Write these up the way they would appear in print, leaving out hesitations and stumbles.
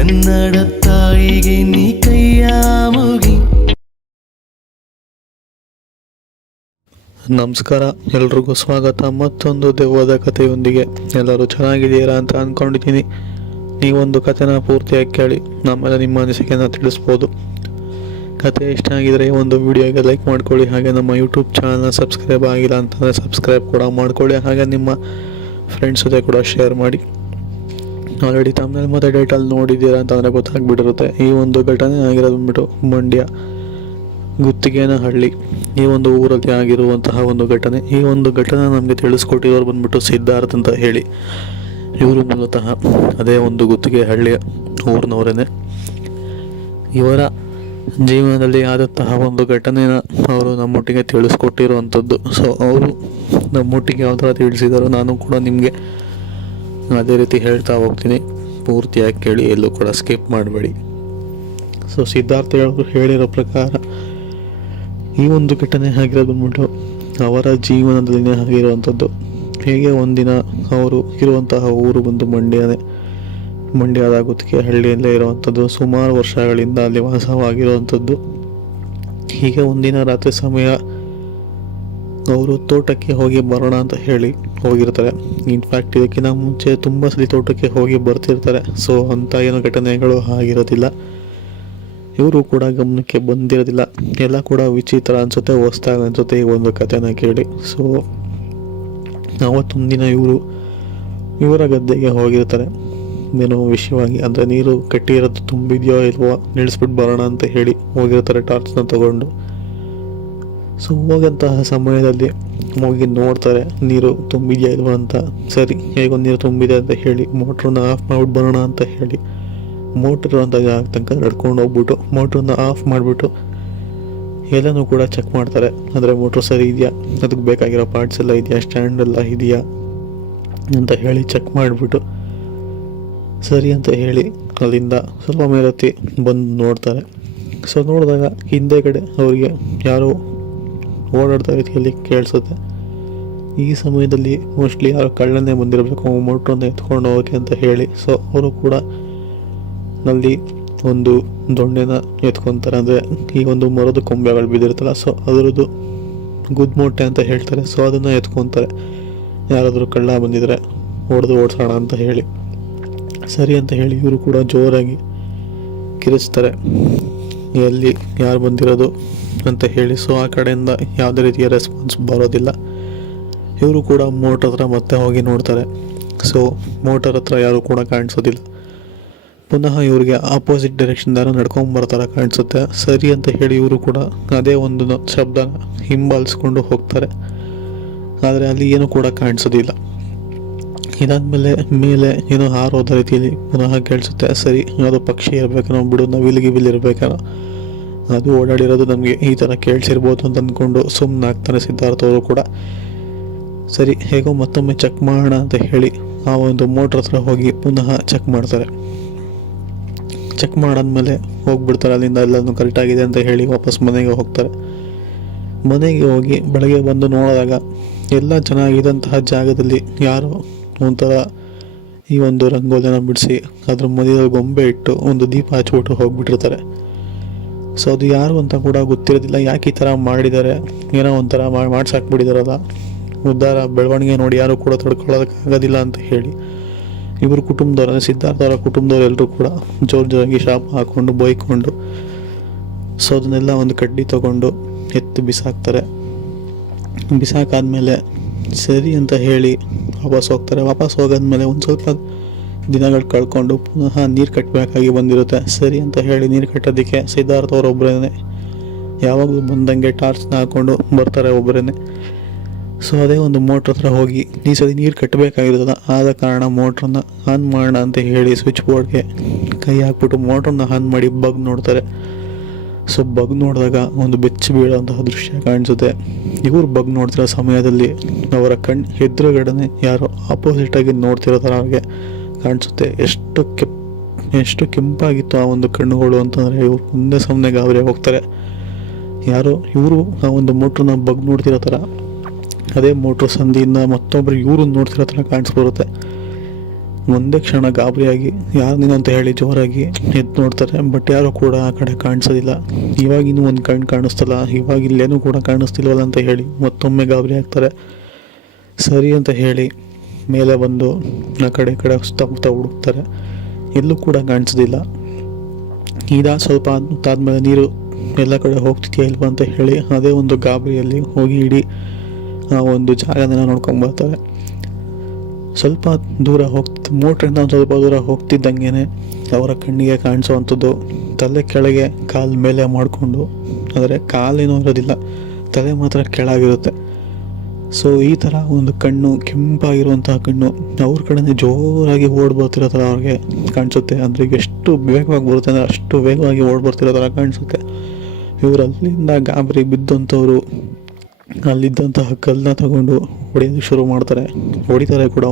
ಕನ್ನಡ ತಾಯಿಗೆ ನೀ ಕೈಯ ಮುಗಿ. ನಮಸ್ಕಾರ, ಎಲ್ರಿಗೂ ಸ್ವಾಗತ ಮತ್ತೊಂದು ದೆವ್ವದ ಕಥೆಯೊಂದಿಗೆ. ಎಲ್ಲರೂ ಚೆನ್ನಾಗಿದ್ದೀರಾ ಅಂತ ಅಂದ್ಕೊಂಡಿದ್ದೀನಿ. ನೀವೊಂದು ಕಥೆನ ಪೂರ್ತಿಯಾಗಿ ಕೇಳಿ ಆಮೇಲೆ ನಿಮ್ಮ ಅನಿಸಿಕೆನ ತಿಳಿಸ್ಬೋದು. ಕತೆ ಇಷ್ಟ ಆಗಿದರೆ ಒಂದು ವಿಡಿಯೋಗೆ ಲೈಕ್ ಮಾಡ್ಕೊಳ್ಳಿ. ಹಾಗೆ ನಮ್ಮ ಯೂಟ್ಯೂಬ್ ಚಾನಲ್ನ ಸಬ್ಸ್ಕ್ರೈಬ್ ಆಗಿಲ್ಲ ಅಂತಂದರೆ ಸಬ್ಸ್ಕ್ರೈಬ್ ಕೂಡ ಮಾಡ್ಕೊಳ್ಳಿ. ಹಾಗೆ ನಿಮ್ಮ ಫ್ರೆಂಡ್ಸ್ ಜೊತೆ ಕೂಡ ಶೇರ್ ಮಾಡಿ. ಆಲ್ರೆಡಿ ತಮ್ಮಲ್ಲಿ ಮತ್ತು ಡೇಟಲ್ಲಿ ನೋಡಿದ್ದೀರಾ ಅಂತಂದರೆ ಗೊತ್ತಾಗ್ಬಿಟ್ಟಿರುತ್ತೆ. ಈ ಒಂದು ಘಟನೆ ಆಗಿರೋದು ಬಂದ್ಬಿಟ್ಟು ಮಂಡ್ಯ ಗುತ್ತಿಗೆನಹಳ್ಳಿ ಈ ಒಂದು ಊರಲ್ಲಿ ಆಗಿರುವಂತಹ ಒಂದು ಘಟನೆ. ಈ ಒಂದು ಘಟನೆ ನಮಗೆ ತಿಳಿಸ್ಕೊಟ್ಟಿರೋರು ಬಂದ್ಬಿಟ್ಟು ಸಿದ್ಧಾರ್ಥ್ ಅಂತ ಹೇಳಿ. ಇವರು ಮೂಲತಃ ಅದೇ ಒಂದು ಗುತ್ತಿಗೆಹಳ್ಳಿಯ ಊರಿನವರೇನೆ. ಇವರ ಜೀವನದಲ್ಲಿ ಆದಂತಹ ಒಂದು ಘಟನೆನ ಅವರು ನಮ್ಮೊಟ್ಟಿಗೆ ತಿಳಿಸ್ಕೊಟ್ಟಿರುವಂಥದ್ದು. ಸೊ ಅವರು ನಮ್ಮೊಟ್ಟಿಗೆ ಯಾವ ಥರ ತಿಳಿಸಿದಾರೋ ನಾನು ಕೂಡ ನಿಮಗೆ ಅದೇ ರೀತಿ ಹೇಳ್ತಾ ಹೋಗ್ತೀನಿ. ಪೂರ್ತಿಯಾಗಿ ಕೇಳಿ, ಎಲ್ಲೂ ಕೂಡ ಸ್ಕಿಪ್ ಮಾಡಬೇಡಿ. ಸೊ ಸಿದ್ಧಾರ್ಥ ಹೇಳಿರೋ ಪ್ರಕಾರ ಈ ಒಂದು ಘಟನೆ ಆಗಿರೋದು ಬಂದ್ಬಿಟ್ಟು ಅವರ ಜೀವನದಲ್ಲಿನೇ ಆಗಿರುವಂಥದ್ದು. ಹೇಗೆ ಒಂದಿನ ಅವರು ಇರುವಂತಹ ಊರು ಬಂದು ಮಂಡ್ಯದ ಗುತ್ತಿಗೆಹಳ್ಳಿಯಲ್ಲೇ ಇರುವಂಥದ್ದು. ಸುಮಾರು ವರ್ಷಗಳಿಂದ ಅಲ್ಲಿ ವಾಸವಾಗಿರುವಂಥದ್ದು. ಹೀಗೆ ಒಂದಿನ ರಾತ್ರಿ ಸಮಯ ಅವರು ತೋಟಕ್ಕೆ ಹೋಗಿ ಬರೋಣ ಅಂತ ಹೇಳಿ ಹೋಗಿರ್ತಾರೆ. ಇನ್ಫ್ಯಾಕ್ಟ್ ಇದಕ್ಕಿಂತ ಮುಂಚೆ ತುಂಬ ಸಲ ತೋಟಕ್ಕೆ ಹೋಗಿ ಬರ್ತಿರ್ತಾರೆ. ಸೊ ಅಂಥ ಏನು ಘಟನೆಗಳು ಆಗಿರೋದಿಲ್ಲ. ಇವರು ಕೂಡ ಗಮನಕ್ಕೆ ಬಂದಿರೋದಿಲ್ಲ. ಎಲ್ಲ ಕೂಡ ವಿಚಿತ್ರ ಅನಿಸುತ್ತೆ, ಹೊಸ್ದಾಗಿ ಅನಿಸುತ್ತೆ ಈ ಒಂದು ಕಥೆನ ಕೇಳಿ. ಸೊ ಅವತ್ತೊಂದಿನ ಇವರ ಗದ್ದೆಗೆ ಹೋಗಿರ್ತಾರೆ. ಏನೋ ವಿಷಯವಾಗಿ, ಅಂದರೆ ನೀರು ಕಟ್ಟಿರೋದು ತುಂಬಿದೆಯೋ ಇಲ್ವೋ ನಿಲ್ಲಿಸ್ಬಿಟ್ಟು ಬರೋಣ ಅಂತ ಹೇಳಿ ಹೋಗಿರ್ತಾರೆ ಟಾರ್ಚ್ನ ತಗೊಂಡು. ಸೊ ಹೋಗಂತಹ ಸಮಯದಲ್ಲಿ ಹೋಗಿ ನೋಡ್ತಾರೆ ನೀರು ತುಂಬಿದೆಯಾ ಇಲ್ವೋ ಅಂತ. ಸರಿ, ಹೇಗೋ ನೀರು ತುಂಬಿದೆ ಅಂತ ಹೇಳಿ ಮೋಟ್ರನ್ನ ಆಫ್ ಮಾಡ್ಬಿಟ್ಟು ಬರೋಣ ಅಂತ ಹೇಳಿ ಮೋಟ್ರ್ ಅಂತ ಜಾಗ ತನಕ ನಡ್ಕೊಂಡು ಹೋಗ್ಬಿಟ್ಟು ಮೋಟ್ರನ್ನ ಆಫ್ ಮಾಡಿಬಿಟ್ಟು ಎಲ್ಲನೂ ಕೂಡ ಚೆಕ್ ಮಾಡ್ತಾರೆ. ಅಂದರೆ ಮೋಟ್ರ್ ಸರಿ ಇದೆಯಾ, ಅದಕ್ಕೆ ಬೇಕಾಗಿರೋ ಪಾರ್ಟ್ಸ್ ಎಲ್ಲ ಇದೆಯಾ, ಸ್ಟ್ಯಾಂಡ್ ಎಲ್ಲ ಇದೆಯಾ ಅಂತ ಹೇಳಿ ಚೆಕ್ ಮಾಡಿಬಿಟ್ಟು ಸರಿ ಅಂತ ಹೇಳಿ ಅಲ್ಲಿಂದ ಸ್ವಲ್ಪ ಮೇಲತ್ತಿ ಬಂದು ನೋಡ್ತಾರೆ. ಸೊ ನೋಡಿದಾಗ ಹಿಂದೆಗಡೆ ಅವರಿಗೆ ಯಾರೋ ಓಡಾಡ್ತಾ ರೀತಿಯಲ್ಲಿ ಕೇಳಿಸುತ್ತೆ. ಈ ಸಮಯದಲ್ಲಿ ಮೋಸ್ಟ್ಲಿ ಯಾರೋ ಕಳ್ಳನ್ನೇ ಬಂದಿರಬೇಕು ಮೋಟ್ರನ್ನ ಎತ್ಕೊಂಡು ಹೋಗೋಕ್ಕೆ ಅಂತ ಹೇಳಿ. ಸೊ ಅವರು ಕೂಡ ನಲ್ಲಿ ಒಂದು ದೊಣ್ಣೆನ ಎತ್ಕೊತಾರೆ. ಅಂದರೆ ಈ ಒಂದು ಮರದ ಕೊಂಬೆಗಳು ಬಿದ್ದಿರುತ್ತಲ್ಲ, ಸೊ ಅದರದ್ದು ಗುದ್ಮೊಟ್ಟೆ ಅಂತ ಹೇಳ್ತಾರೆ. ಸೊ ಅದನ್ನು ಎತ್ಕೊತಾರೆ. ಯಾರಾದರೂ ಕಳ್ಳ ಬಂದಿದ್ರೆ ಓಡಿಸೋಣ ಅಂತ ಹೇಳಿ. ಸರಿ ಅಂತ ಹೇಳಿ ಇವರು ಕೂಡ ಜೋರಾಗಿ ಕಿರಿಸ್ತಾರೆ, ಎಲ್ಲಿ ಯಾರು ಬಂದಿರೋದು ಅಂತ ಹೇಳಿ. ಸೊ ಆ ಕಡೆಯಿಂದ ಯಾವುದೇ ರೀತಿಯ ರೆಸ್ಪಾನ್ಸ್ ಬರೋದಿಲ್ಲ. ಇವರು ಕೂಡ ಮೋಟ್ರ್ ಹತ್ರ ಮತ್ತೆ ಹೋಗಿ ನೋಡ್ತಾರೆ. ಸೊ ಮೋಟರ್ ಹತ್ರ ಯಾರು ಕೂಡ ಕಾಣಿಸೋದಿಲ್ಲ. ಪುನಃ ಇವ್ರಿಗೆ ಆಪೋಸಿಟ್ ಡೈರೆಕ್ಷನ್ದಾರು ನಡ್ಕೊಂಬರ್ತಾರೆ ಕಾಣಿಸುತ್ತೆ. ಸರಿ ಅಂತ ಹೇಳಿ ಇವರು ಕೂಡ ಅದೇ ಒಂದು ಶಬ್ದ ಹಿಂಬಾಲಿಸ್ಕೊಂಡು ಹೋಗ್ತಾರೆ. ಆದರೆ ಅಲ್ಲಿ ಏನೂ ಕೂಡ ಕಾಣಿಸೋದಿಲ್ಲ. ಇದಾದ್ಮೇಲೆ ಮೇಲೆ ಏನೋ ಹಾರೋದ ರೀತಿಯಲ್ಲಿ ಪುನಃ ಕೇಳಿಸುತ್ತೆ. ಸರಿ, ಯಾವುದೋ ಪಕ್ಷಿ ಇರಬೇಕನೋ, ಬಿಡು ನವಿಲು ಇರಬೇಕನೋ, ಅದು ಓಡಾಡಿರೋದು ನಮಗೆ ಈ ಥರ ಕೇಳಿಸಿರ್ಬೋದು ಅಂತ ಅಂದ್ಕೊಂಡು ಸುಮ್ಮನೆ ಆಗ್ತಾನೆ ಸಿದ್ಧಾರ್ಥ ಅವರು ಕೂಡ. ಸರಿ, ಹೇಗೋ ಮತ್ತೊಮ್ಮೆ ಚೆಕ್ ಮಾಡೋಣ ಅಂತ ಹೇಳಿ ಆ ಒಂದು ಮೋಟ್ರ್ ಹತ್ರ ಹೋಗಿ ಪುನಃ ಚೆಕ್ ಮಾಡ್ತಾರೆ. ಚೆಕ್ ಮಾಡಾದ್ಮೇಲೆ ಹೋಗ್ಬಿಡ್ತಾರೆ ಅಲ್ಲಿಂದ. ಎಲ್ಲನೂ ಕರೆಕ್ಟಾಗಿದೆ ಅಂತ ಹೇಳಿ ವಾಪಸ್ ಮನೆಗೆ ಹೋಗ್ತಾರೆ. ಮನೆಗೆ ಹೋಗಿ ಬೆಳಗ್ಗೆ ಬಂದು ನೋಡಿದಾಗ ಎಲ್ಲ ಚೆನ್ನಾಗಿದ್ದಂತಹ ಜಾಗದಲ್ಲಿ ಯಾರೋ ಒಂಥರ ಈ ಒಂದು ರಂಗೋಲಿನ ಬಿಡಿಸಿ ಅದ್ರ ಮಧ್ಯದಲ್ಲಿ ಗೊಂಬೆ ಇಟ್ಟು ಒಂದು ದೀಪ ಹಚ್ಬಿಟ್ಟು ಹೋಗ್ಬಿಟ್ಟಿರ್ತಾರೆ. ಸೊ ಅದು ಯಾರು ಅಂತ ಕೂಡ ಗೊತ್ತಿರೋದಿಲ್ಲ. ಯಾಕೆ ಈ ಥರ ಮಾಡಿದ್ದಾರೆ, ಏನೋ ಒಂಥರ ಮಾಡ್ಸಾಕ್ಬಿಟ್ಟಿದಾರಲ್ಲ, ಉದ್ಧಾರ ಬೆಳವಣಿಗೆ ನೋಡಿ ಯಾರು ಕೂಡ ತಡ್ಕೊಳ್ಳೋದಕ್ಕಾಗೋದಿಲ್ಲ ಅಂತ ಹೇಳಿ ಇವರು ಕುಟುಂಬದವ್ರು, ಅಂದರೆ ಸಿದ್ಧಾರ್ಥ ಅವರ ಕುಟುಂಬದವ್ರು ಎಲ್ಲರೂ ಕೂಡ ಜೋರಾಗಿ ಶಾಪ ಹಾಕ್ಕೊಂಡು ಬೈಕೊಂಡು ಸೊ ಅದನ್ನೆಲ್ಲ ಒಂದು ಕಡ್ಡಿ ತೊಗೊಂಡು ಎತ್ತು ಬಿಸಾಕ್ತಾರೆ. ಬಿಸಾಕಾದ್ಮೇಲೆ ಸರಿ ಅಂತ ಹೇಳಿ ವಾಪಸ್ ಹೋಗ್ತಾರೆ. ವಾಪಸ್ ಹೋಗಾದ್ಮೇಲೆ ಒಂದು ಸ್ವಲ್ಪ ದಿನಗಳು ಕಳ್ಕೊಂಡು ಪುನಃ ನೀರು ಕಟ್ಟಬೇಕಾಗಿ ಬಂದಿರುತ್ತೆ. ಸರಿ ಅಂತ ಹೇಳಿ ನೀರು ಕಟ್ಟೋದಕ್ಕೆ ಸಿದ್ಧಾರ್ಥ ಅವರೊಬ್ಬರೇ ಯಾವಾಗಲೂ ಬಂದಂಗೆ ಟಾರ್ಚ್ನ ಹಾಕ್ಕೊಂಡು ಬರ್ತಾರೆ ಒಬ್ಬರೇ. ಸೊ ಅದೇ ಒಂದು ಮೋಟ್ರ್ ಹತ್ರ ಹೋಗಿ ಈ ಸರಿ ನೀರು ಕಟ್ಟಬೇಕಾಗಿರೋದಲ್ಲ, ಆದ ಕಾರಣ ಮೋಟ್ರನ್ನ ಆನ್ ಮಾಡೋಣ ಅಂತ ಹೇಳಿ ಸ್ವಿಚ್ ಬೋರ್ಡ್ಗೆ ಕೈ ಹಾಕ್ಬಿಟ್ಟು ಮೋಟ್ರನ್ನ ಆನ್ ಮಾಡಿ ಬಗ್ ನೋಡ್ತಾರೆ. ಸೊ ಬಗ್ ನೋಡಿದಾಗ ಒಂದು ಬೆಚ್ಚಿ ಬೀಳೋಂತಹ ದೃಶ್ಯ ಕಾಣಿಸುತ್ತೆ. ಇವರು ಬಗ್ ನೋಡ್ತಿರೋ ಸಮಯದಲ್ಲಿ ಅವರ ಎದುರುಗಡೆ ಯಾರೋ ಆಪೋಸಿಟಾಗಿ ನೋಡ್ತಿರೋ ಥರ ಅವ್ರಿಗೆ ಕಾಣಿಸುತ್ತೆ. ಎಷ್ಟು ಕೆಂಪಾಗಿತ್ತು ಆ ಒಂದು ಕಣ್ಣುಗಳು ಅಂತಂದರೆ ಇವರು ಮುಂದೆ ಸುಮ್ಮನೆ ಗಾಬರಿ ಹೋಗ್ತಾರೆ. ಯಾರೋ ಇವರು ಆ ಒಂದು ಮೋಟ್ರನ್ನ ಬಗ್ ನೋಡ್ತಿರೋ ಥರ ಅದೇ ಮೋಟ್ರ್ ಸಂದಿಯಿಂದ ಮತ್ತೊಬ್ಬರು ಇವರು ನೋಡ್ತಿರೋ ಥರ ಕಾಣಿಸ್ಬರುತ್ತೆ. ಒಂದೇ ಕ್ಷಣ ಗಾಬರಿಯಾಗಿ ಯಾರು ನೀನು ಅಂತ ಹೇಳಿ ಜೋರಾಗಿ ಎದ್ದು ನೋಡ್ತಾರೆ. ಬಟ್ ಯಾರು ಕೂಡ ಆ ಕಡೆ ಕಾಣಿಸೋದಿಲ್ಲ. ಇವಾಗ ಇನ್ನೂ ಒಂದು ಕಣ್ಣು ಕಾಣಿಸ್ತಲ್ಲ, ಇವಾಗ ಇಲ್ಲೇನೂ ಕೂಡ ಕಾಣಿಸ್ತಿಲ್ವಲ್ಲ ಅಂತ ಹೇಳಿ ಮತ್ತೊಮ್ಮೆ ಗಾಬರಿ ಆಗ್ತಾರೆ. ಸರಿ ಅಂತ ಹೇಳಿ ಮೇಲೆ ಬಂದು ಆ ಕಡೆ ಈ ಕಡೆ ಸುತ್ತಮುತ್ತ ಹುಡುಕ್ತಾರೆ. ಎಲ್ಲೂ ಕೂಡ ಕಾಣಿಸೋದಿಲ್ಲ. ಸ್ವಲ್ಪ ಆದಮೇಲೆ ನೀರು ಎಲ್ಲ ಕಡೆ ಹೋಗ್ತಿದೆಯಾ ಇಲ್ವಾ ಅಂತ ಹೇಳಿ ಅದೇ ಒಂದು ಗಾಬರಿಯಲ್ಲಿ ಹೋಗಿ ಇಡೀ ಆ ಒಂದು ಜಾಗನ ನೋಡ್ಕೊಂಬರ್ತಾರೆ. ಸ್ವಲ್ಪ ದೂರ ಮೋಟ್ರಿಂದ ಒಂದು ಸ್ವಲ್ಪ ದೂರ ಹೋಗ್ತಿದ್ದಂಗೆ ಅವರ ಕಣ್ಣಿಗೆ ಕಾಣಿಸೋವಂಥದ್ದು ತಲೆ ಕೆಳಗೆ ಕಾಲು ಮೇಲೆ ಮಾಡಿಕೊಂಡು, ಆದರೆ ಕಾಲೇನೂ ಇರೋದಿಲ್ಲ, ತಲೆ ಮಾತ್ರ ಕೆಳಗಿರುತ್ತೆ. ಸೊ ಈ ಥರ ಒಂದು ಕಣ್ಣು, ಕೆಂಪಾಗಿರುವಂತಹ ಕಣ್ಣು ಅವ್ರ ಕಡೆನೇ ಜೋರಾಗಿ ಓಡಿ ಬರ್ತಿರೋ ಥರ ಅವ್ರಿಗೆ ಕಾಣಿಸುತ್ತೆ. ಅಂದರೆ ಎಷ್ಟು ವೇಗವಾಗಿ ಬರುತ್ತೆ ಅಂದರೆ ಅಷ್ಟು ವೇಗವಾಗಿ ಓಡಿ ಬರ್ತಿರೋ ಥರ ಕಾಣಿಸುತ್ತೆ. ಇವರು ಅಲ್ಲಿಂದ ಗಾಬರಿ ಬಿದ್ದಂಥವ್ರು ಅಲ್ಲಿದ್ದಂತಹ ಕಲ್ಲನ್ನ ತಗೊಂಡು ಹೊಡೆಯೋದಕ್ಕೆ ಶುರು ಮಾಡ್ತಾರೆ. ಹೊಡಿತಾರೆ ಕೂಡ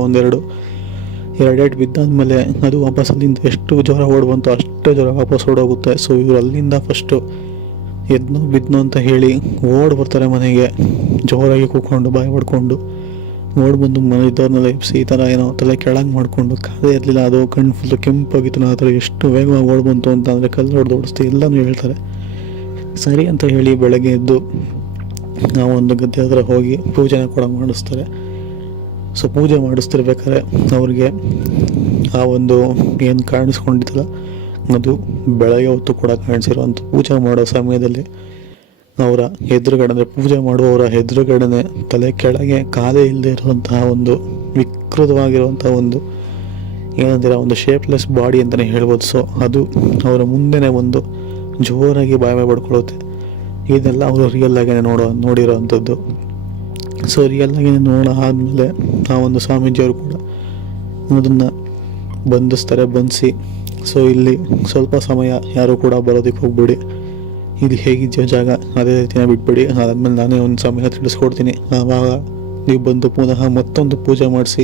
ಎರಡು ಬಿದ್ದಾದ್ಮೇಲೆ ಅದು ವಾಪಸ್ ಅಲ್ಲಿಂದ ಎಷ್ಟು ಜ್ವರ ಓಡಿ ಬಂತು ಅಷ್ಟೇ ಜ್ವರ ವಾಪಸ್ ಓಡೋಗುತ್ತೆ. ಸೊ ಇವರು ಅಲ್ಲಿಂದ ಫಸ್ಟು ಎದ್ನೋ ಬಿದ್ನೋ ಅಂತ ಹೇಳಿ ಓಡಿ ಬರ್ತಾರೆ ಮನೆಗೆ, ಜೋರಾಗಿ ಕೂತ್ಕೊಂಡು ಬಾಯಿ ಹೊಡ್ಕೊಂಡು ಓಡಿ ಬಂದು ಮನೆ ಇದ್ದವ್ರನ್ನೆಲ್ಲ ಎಬ್ಸಿ ಈ ಥರ ಏನೋ ತಲೆ ಕೆಳಗೆ ಮಾಡಿಕೊಂಡು ಕಾಲೇ ಇರಲಿಲ್ಲ, ಅದು ಕಣ್ಣು ಫುಲ್ಲು ಕೆಂಪಾಗಿತ್ತು, ಆ ಥರ ಎಷ್ಟು ವೇಗವಾಗಿ ಓಡಿ ಬಂತು ಅಂತ ಅಂದರೆ ಕಲ್ಲು ಹೊಡೆದು ಓಡಿಸ್ತು ಎಲ್ಲನೂ ಹೇಳ್ತಾರೆ. ಸರಿ ಅಂತ ಹೇಳಿ ಬೆಳಗ್ಗೆ ಎದ್ದು ನಾವು ಒಂದು ಗದ್ದೆ ಹತ್ರ ಹೋಗಿ ಪೂಜೆನ ಕೂಡ ಮಾಡಿಸ್ತಾರೆ. ಸೊ ಪೂಜೆ ಮಾಡಿಸ್ತಿರ್ಬೇಕಾದ್ರೆ ಅವ್ರಿಗೆ ಆ ಒಂದು ಏನು ಕಾಣಿಸ್ಕೊಂಡಿತ್ತಲ್ಲ ಅದು ಬೆಳಗ್ಗೆ ಹೊತ್ತು ಕೂಡ ಕಾಣಿಸಿರುವಂಥ ಪೂಜೆ ಮಾಡೋ ಸಮಯದಲ್ಲಿ ಅವರ ಎದುರುಗಡೆ, ಅಂದರೆ ಪೂಜೆ ಮಾಡುವವರ ಎದುರುಗಡೆ ತಲೆ ಕೆಳಗೆ ಕಾಲೇ ಇಲ್ಲದೆ ಇರುವಂತಹ ಒಂದು ವಿಕೃತವಾಗಿರುವಂಥ ಒಂದು ಏನಂತೀರ ಒಂದು ಶೇಪ್ಲೆಸ್ ಬಾಡಿ ಅಂತಲೇ ಹೇಳ್ಬೋದು. ಸೊ ಅದು ಅವರ ಮುಂದೆನೇ ಒಂದು ಜೋರಾಗಿ ಬಾಯಿ ಪಡ್ಕೊಳ್ಳುತ್ತೆ. ಇದೆಲ್ಲ ಅವರು ರಿಯಲ್ಲಾಗೇ ನೋಡಿರೋ ಅಂಥದ್ದು. ಸೊ ರಿಯಲ್ಲಾಗಿ ಆದಮೇಲೆ ಆ ಒಂದು ಸ್ವಾಮೀಜಿಯವರು ಕೂಡ ಅದನ್ನು ಬಂಧಿಸಿ, ಸೊ ಇಲ್ಲಿ ಸ್ವಲ್ಪ ಸಮಯ ಯಾರು ಕೂಡ ಬರೋದಕ್ಕೆ ಹೋಗ್ಬೇಡಿ, ಇದು ಹೇಗಿದೆಯೋ ಜಾಗ ಅದೇ ರೀತಿನ ಬಿಟ್ಬಿಡಿ, ಅದಾದಮೇಲೆ ನಾನೇ ಒಂದು ಸಮಯ ತಿಳಿಸ್ಕೊಡ್ತೀನಿ, ಆವಾಗ ನೀವು ಬಂದು ಪುನಃ ಮತ್ತೊಂದು ಪೂಜೆ ಮಾಡಿಸಿ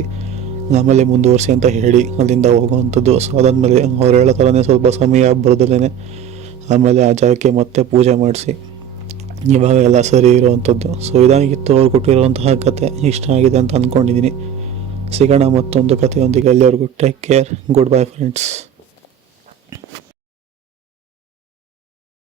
ಆಮೇಲೆ ಮುಂದುವರಿಸಿ ಅಂತ ಹೇಳಿ ಅಲ್ಲಿಂದ ಹೋಗುವಂಥದ್ದು. ಸೊ ಅದಾದಮೇಲೆ ಅವ್ರು ಹೇಳೋ ಥರನೇ ಸ್ವಲ್ಪ ಸಮಯ ಬರೋದಲ್ಲೇ ಆಮೇಲೆ ಆ ಜಾಗಕ್ಕೆ ಮತ್ತೆ ಪೂಜೆ ಮಾಡಿಸಿ ಇವಾಗ ಎಲ್ಲ ಸರಿ ಇರುವಂಥದ್ದು. ಸೊ ಇದಾಗಿತ್ತು ಅವ್ರು ಕೊಟ್ಟಿರುವಂತಹ ಕತೆ. ಇಷ್ಟ ಆಗಿದೆ ಅಂತ ಅಂದ್ಕೊಂಡಿದ್ದೀನಿ. ಸಿಗೋಣ ಮತ್ತೊಂದು ಕಥೆಯೊಂದಿಗೆ. ಅಲ್ಲಿವರೆಗೂ take care, good bye friends.